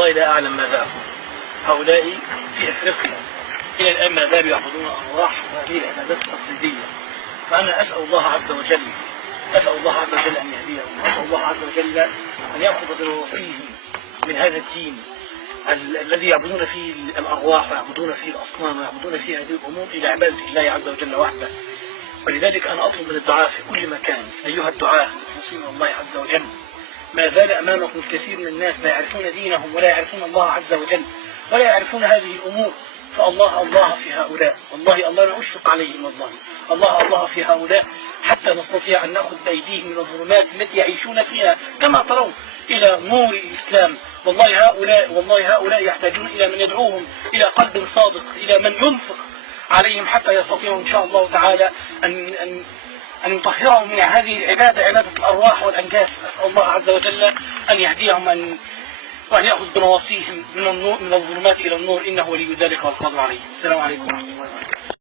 والله لا أعلم ماذا أقول. هؤلاء في أفريقيا إلى الآن ما زالوا يعبدون أرواح وهذه العبادات التقليدية. فأنا أسأل الله عز وجل أن يهديهم، وأسأل الله عز وجل أن يأخذ بنواصيهم من هذا الدين الذي يعبدون فيه الأرواح ويعبدون فيه الأصنام ويعبدون فيه هذه الأمور إلى عبادة الله عز وجل وحده. ولذلك أنا أطلب من الدعاء في كل مكان، أيها الدعاة المخلصين الله عز وجل، ما زال أمامكم الكثير من الناس لا يعرفون دينهم ولا يعرفون الله عز وجل ولا يعرفون هذه الأمور. فالله في هؤلاء، والله الله لا أشفق عليهم، والله الله في هؤلاء حتى نستطيع أن نأخذ بأيديهم من الظلمات التي يعيشون فيها كما ترون إلى نور الإسلام. والله هؤلاء يحتاجون إلى من يدعوهم إلى قلب صادق، إلى من ينفق عليهم حتى يستطيعوا إن شاء الله تعالى أن يطهرهم من هذه العبادة، عبادة الأرواح والأنجاس. أسأل الله عز وجل أن يهديهم وأن يأخذ بنواصيهم من الظلمات إلى النور، إنه ولي ذلك والقادر عليه. السلام عليكم ورحمة الله وبركاته.